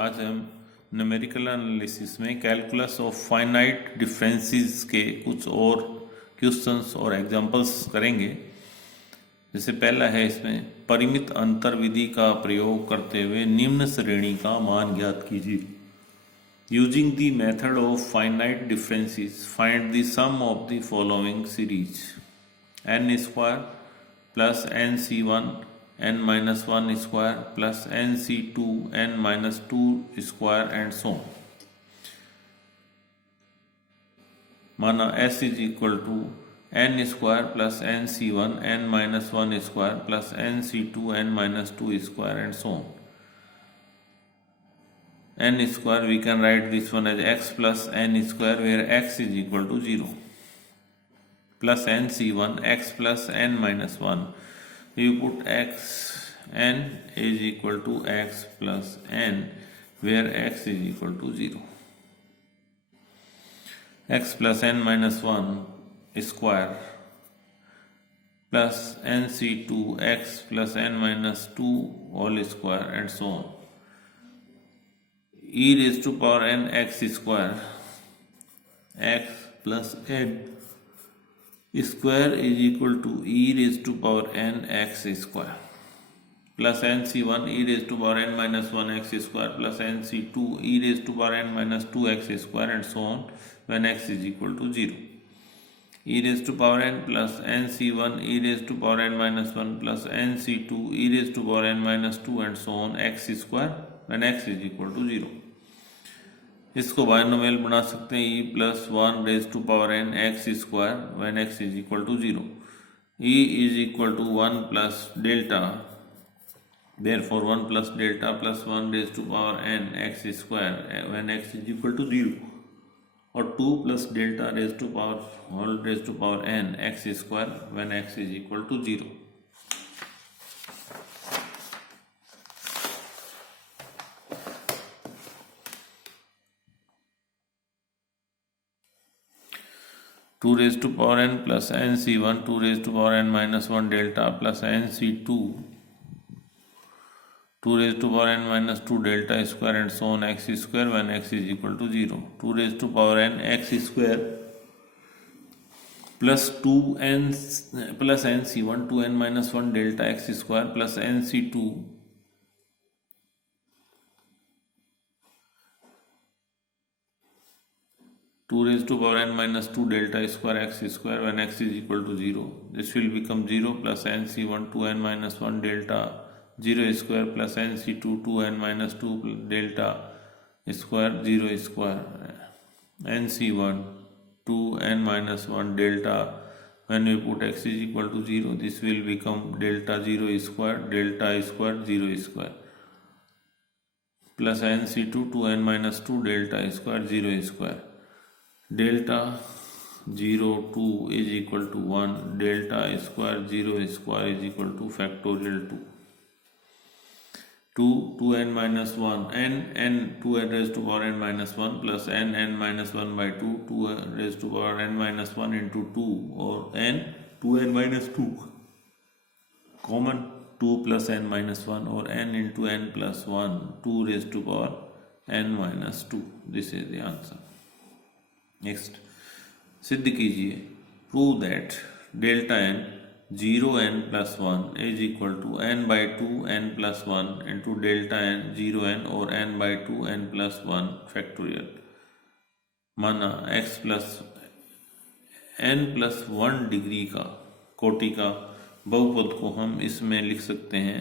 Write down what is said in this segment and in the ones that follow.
आज हम numerical analysis में कैलकुलस ऑफ फाइनाइट डिफरेंसेस के कुछ और क्वेश्चंस और एग्जांपल्स करेंगे। जैसे पहला है, इसमें परिमित अंतर विधि का प्रयोग करते हुए निम्न श्रेणी का मान ज्ञात कीजिए। Using the method of finite differences find the sum of the following series n square plus n c one n minus 1 square plus nc2 n minus 2 square and so on। माना s is equal to n square plus nc1 n minus 1 square plus nc2 n minus 2 square and so on। n square we can write this one as x plus n square where x is equal to 0 plus nc1 x plus n minus 1, you put x n is equal to x plus n where x is equal to 0, x plus n minus 1 square plus nc2 x plus n minus 2 whole square and so on, e raised to power n x square x plus n square is equal to e raised to power n x square plus nc1 e raised to power n minus 1 x square plus nc2 e raised to power n minus 2 x square and so on when x is equal to 0, e raised to power n plus nc1 e raised to power n minus 1 plus nc2 e raised to power n minus 2 and so on x square when x is equal to 0। इसको binomial बना सकते हैं, e plus 1 raise to power n x square when x is equal to 0, e is equal to 1 plus delta, therefore 1 plus delta plus 1 raise to power n x square when x is equal to 0 और 2 plus delta raise to power whole raise to power n x square when x is equal to 0। Two raise to power n plus nc1 2 raise to power n minus 1 delta plus nc2 2 raise to power n minus 2 delta square and so on x square when x is equal to 0, 2 raise to power n x square plus 2n plus nc1 2n minus 1 delta x square plus nc2 2 raised to power n minus 2 delta square x square when x is equal to 0. This will become 0 plus nc1 2n minus 1 delta 0 square plus nc2 2n minus 2 delta square 0 square, nc1 2n minus 1 delta, when we put x is equal to 0 this will become delta 0 square 0 square plus nc2 2n minus 2 delta square 0 square, delta 0 2 is equal to 1, delta square 0 square is equal to factorial 2, 2n minus 1 n 2n raised to power n minus 1 plus n minus 1 by 2 2 raised to power n minus 1 into 2 or n 2n minus 2 common 2 plus n minus 1 or n into n plus 1 2 raised to power n minus 2, this is the answer। Next, सिद्ध कीजिए, prove that delta n 0n plus 1 is equal to n by 2 n plus 1 into delta n 0n और n by 2 n plus 1 factorial. माना x plus n plus 1 degree का कोटि का बहुपद को हम इसमें लिख सकते हैं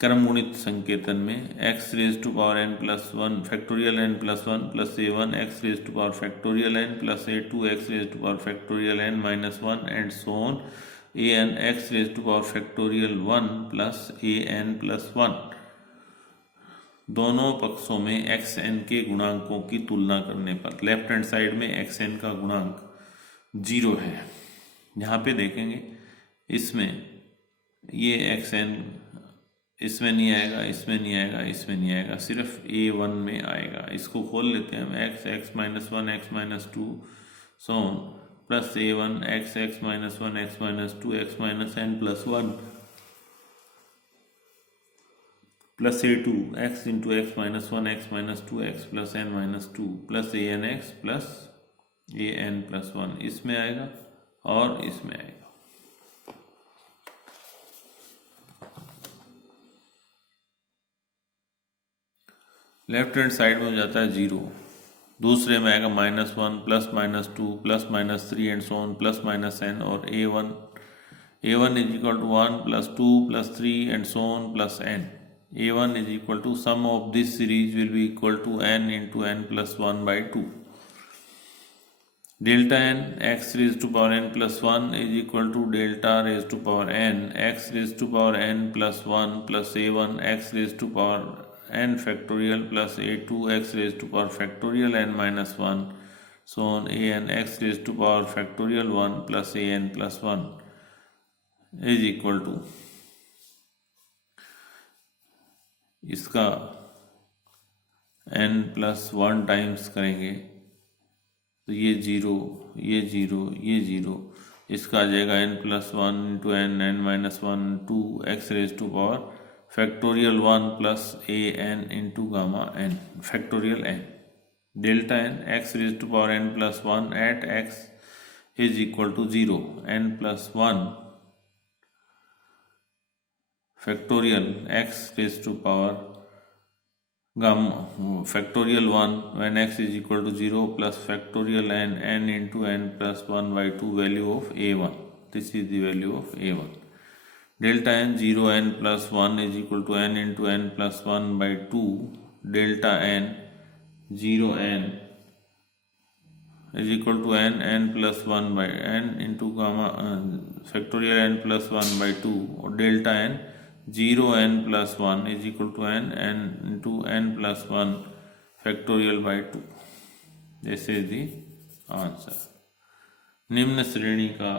क्रम गुणित संकेतन में x raise to power n plus 1 factorial n plus 1 plus a1 x raise to power factorial n plus a2 x raise to power factorial n minus 1 and so on an x raise to power factorial 1 plus an plus 1। दोनों पक्षों में xn के गुणांकों की तुलना करने पर left hand side में xn का गुणांक 0 है। यहाँ पे देखेंगे इसमें ये xn इसमें नहीं आएगा, इसमें नहीं आएगा, इसमें नहीं आएगा, सिर्फ a1 में आएगा। इसको खोल लेते हैं हम, x minus 1 x minus 2 so plus a1 x minus 1 x minus 2 x minus n plus 1 plus A2 x into x minus one x minus two x plus n minus two plus ANX plus AN plus one इसमें आएगा और इसमें आएगा। Left hand side में हो जाता है 0, दूसरे में आएगा minus one plus minus two plus minus three and so on plus minus n और A1 is equal to 1 plus 2 plus 3 and so on plus n. A1 is equal to sum of this series will be equal to n into n plus 1 by 2. Delta n x raised to power n plus 1 is equal to delta raised to power n x raised to power n plus 1 plus A1 x raised to power n factorial plus A2 x raised to power factorial n minus 1 so on an x raised to power factorial 1 plus an plus 1 is equal to इसका n plus one times करेंगे तो ये zero ये zero ये zero, इसका आ जाएगा n plus one into n minus one two x raise to power factorial one plus a n into gamma n factorial n delta n x raise to power n plus one at x is equal to zero n plus one factorial x raised to power gamma factorial 1 when x is equal to 0 plus factorial n into n plus 1 by 2 value of a1. This is the value of a1. Delta n 0 n plus 1 is equal to n into n plus 1 by 2 delta n 0 n is equal to n plus 1 by n into gamma factorial n plus 1 by 2 or delta n 0 n plus 1 is equal to n into n plus 1 factorial by 2. This is the answer. निम्न श्रेणी का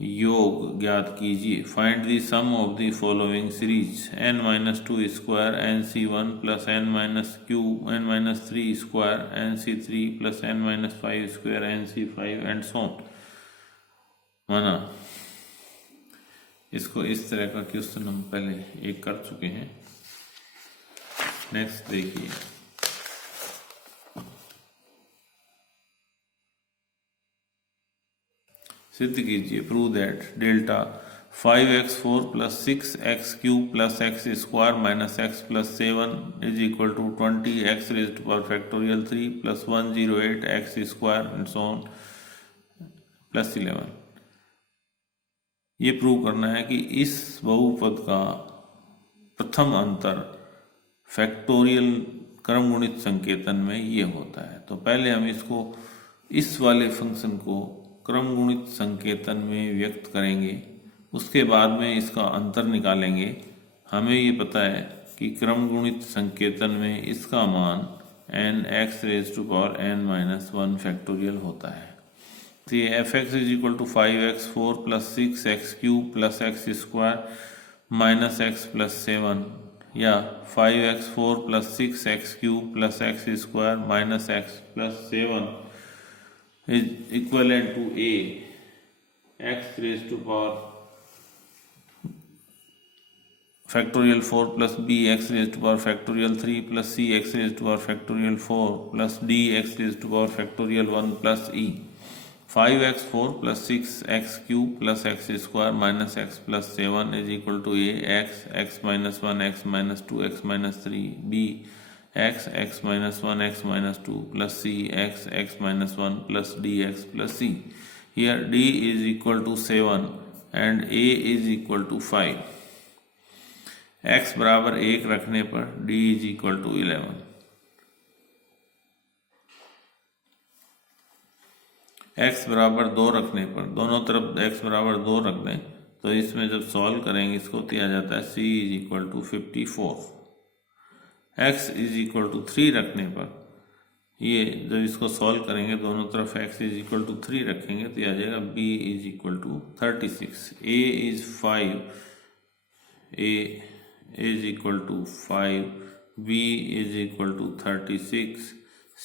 योग ज्ञात कीजिए. Find the sum of the following series n minus 2 square nc1 plus n minus q n minus 3 square nc3 plus n minus 5 square nc5 and so on. माना इसको इस तरह का क्वेश्चन हम पहले एक कर चुके हैं. नेक्स्ट देखिए, सिद्ध कीजिए. Prove that delta 5x4 plus 6x³ plus x square minus x plus 7 is equal to 20x raised to power factorial 3 plus 108 x square and so on plus 11. ये प्रूव करना है कि इस बहुपद का प्रथम अंतर फैक्टोरियल क्रम गुणित संकेतन में ये होता है. तो पहले हम इसको इस वाले फंक्शन को क्रम गुणित संकेतन में व्यक्त करेंगे, उसके बाद में इसका अंतर निकालेंगे. हमें ये पता है कि क्रम गुणित संकेतन में इसका मान n x raise to power n minus 1 factorial होता है. तो ये fx is equal to 5x4 plus 6x³ plus x square minus x plus 7 या 5x4 plus 6x³ plus x square minus x plus 7 is equivalent to a x raise to power factorial 4 plus b x raise to power factorial 3 plus c x raise to power factorial 4 plus d x raise to power factorial 1 plus e. 5x4 plus 6x³ plus x square minus x plus 7 is equal to a x minus 1 x minus 2 x minus 3 b x minus 1 x minus 2 plus c x minus 1 plus dx plus c. Here d is equal to 7 and a is equal to 5. x बराबर 1 रखने पर d is equal to 11. x बराबर 2 रखने पर दोनों तरफ x बराबर 2 रख दें तो इसमें जब सॉल्व करेंगे इसको तो आ जाता है c is equal to 54. x is equal to 3 रखने पर ये जब इसको सॉल्व करेंगे दोनों तरफ x इज इक्वल टू 3 रखेंगे तो आ जाएगा b is equal to 36. a is 5, a is equal to 5, b is equal to 36,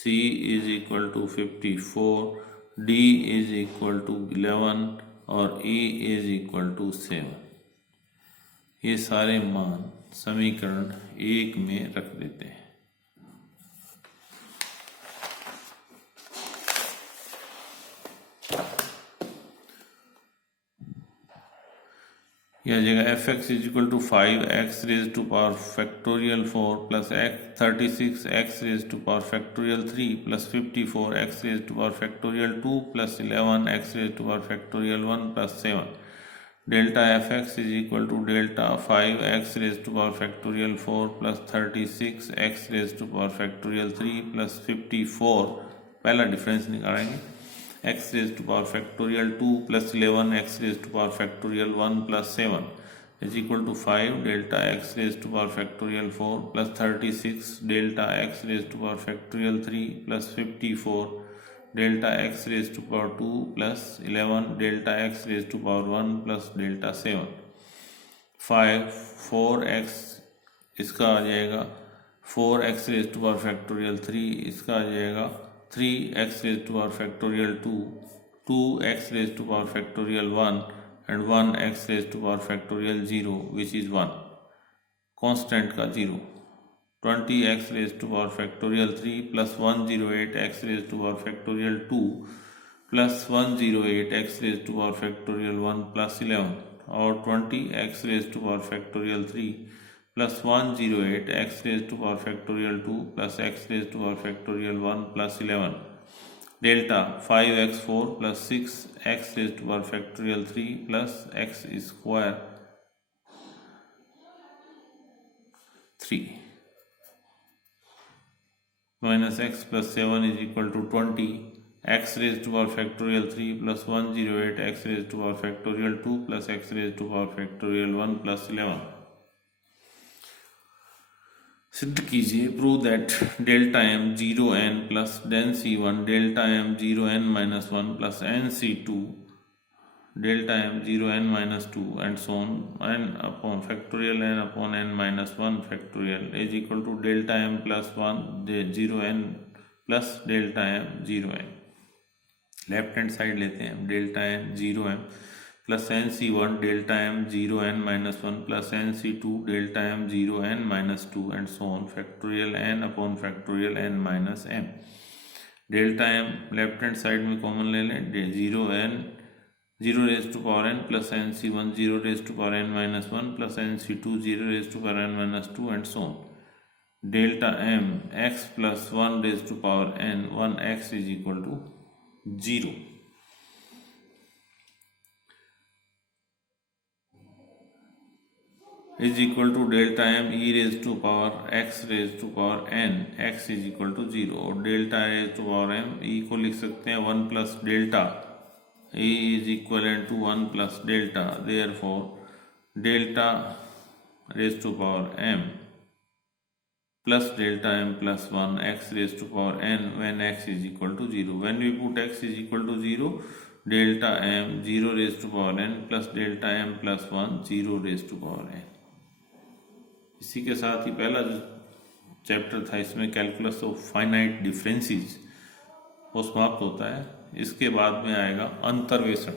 c is equal to 54, d is equal to 11 और e इज इक्वल टू 7. ये सारे मान समीकरण 1 में रख देते हैं। यह जगह f x is equal to 5x raise to power factorial 4 plus 36x raise to power factorial 3 plus 54x raise to power factorial 2 plus 11x raise to power factorial 1 plus 7 delta f x is equal to delta 5x raise to power factorial 4 plus 36x raise to power factorial 3 plus 54, पहला difference निकालेंगे, x raised to power factorial 2 plus 11 x raised to power factorial 1 plus 7 is equal to 5 delta x raised to power factorial 4 plus 36 delta x raised to power factorial 3 plus 54 delta x raised to power 2 plus 11 delta x raised to power 1 plus delta 7 5 4x इसका आ जाएगा 4x raised to power factorial 3 इसका आ जाएगा 3x raised to power factorial 2, 2x raised to power factorial 1 and 1x raised to power factorial 0 which is 1. Constant का 0. 20x raised to power factorial 3 plus 108x raised to power factorial 2 plus 108x raised to power factorial 1 plus 11 और 20x raised to power factorial 3 plus 108 x raised to power factorial 2 plus x raised to power factorial 1 plus 11 delta 5x4 plus 6 x raised to power factorial 3 plus x square 3 minus x plus 7 is equal to 20 x raised to power factorial 3 plus 108 x raised to power factorial 2 plus x raised to power factorial 1 plus 11 सिद्ध कीजिए, prove that delta m 0n plus then c1 delta m 0n minus 1 plus n c2 delta m 0n minus 2 and so on n upon factorial n upon n minus 1 factorial is equal to delta m plus 1 0n plus delta m 0n। Left hand side लेते हैं, delta m 0m plus n c 1 delta m 0n minus 1 plus n c 2 delta m 0n minus 2 and so on factorial n upon factorial n minus m। Delta m left hand side में common ले लें, 0 raise to power n plus n c 1 0 raise to power n minus 1 plus n c 2 0 raise to power n minus 2 and so on. Delta m x plus 1 raise to power n 1x is equal to 0 is equal to delta m e raised to power x raised to power n x is equal to 0 और delta raised to power m e को लिख सकते हैं 1 plus delta e is equivalent to 1 plus delta, therefore delta raised to power m plus delta m plus 1 x raised to power n when x is equal to 0. When we put x is equal to 0, delta m 0 raised to power n plus delta m plus 1 0 raised to power n। इसी के साथ ही पहला जो chapter था इसमें calculus of finite differences वो समाप्त होता है। इसके बाद में आएगा अंतर्वेशन।